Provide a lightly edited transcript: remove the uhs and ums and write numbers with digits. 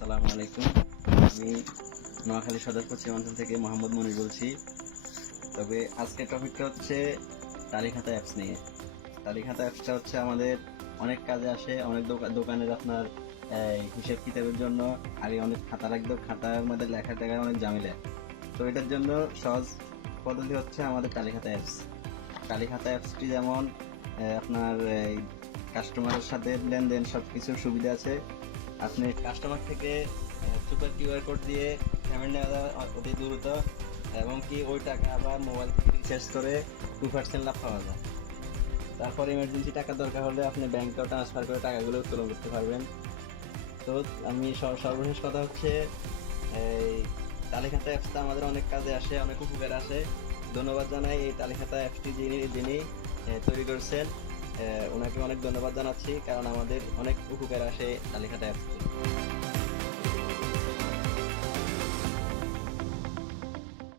আসসালামু আলাইকুম। আমি নোয়াখালী সদর পশ্চিমাঞ্চল থেকে মোহাম্মদ মনির বলছি। তবে আজকের টপিকটা হচ্ছে তালিখাতা অ্যাপস নিয়ে। তালিখাতা অ্যাপসটা হচ্ছে আমাদের অনেক কাজে আসে। অনেক দোকানের আপনার হিসাব কিতাবের জন্য আগে অনেক খাতা লাগতো, খাতার মধ্যে লেখা টেখার অনেক ঝামেলা। তো এটার জন্য সহজ পদ্ধতি হচ্ছে আমাদের তালিখাতা অ্যাপস। তালিখাতা অ্যাপসটি যেমন আপনার কাস্টমারের সাথে লেনদেন সব কিছুর সুবিধা আছে। আপনি কাস্টমার থেকে সুপার কিউআর কোড দিয়ে পেমেন্ট নেওয়া যায় অতি দ্রুত, এবং কি ওই টাকা আবার মোবাইল থেকে রিচার্জ করে 2% লাভ পাওয়া যায়। তারপর ইমার্জেন্সি টাকা দরকার হলে আপনি ব্যাংকেও ট্রান্সফার করে টাকাগুলো উত্তোলন করতে পারবেন। তো আমি সর্বশেষ কথা হচ্ছে এই তালিখাতা অ্যাপসটা আমাদের অনেক কাজে আসে, অনেক উপকার আসে। ধন্যবাদ জানাই এই তালিখাতা অ্যাপসটি যিনি তৈরি করছেন, ওনাকে অনেক ধন্যবাদ জানাচ্ছি, কারণ আমাদের অনেক উপকার আসে তালিখাতা অ্যাপসটি।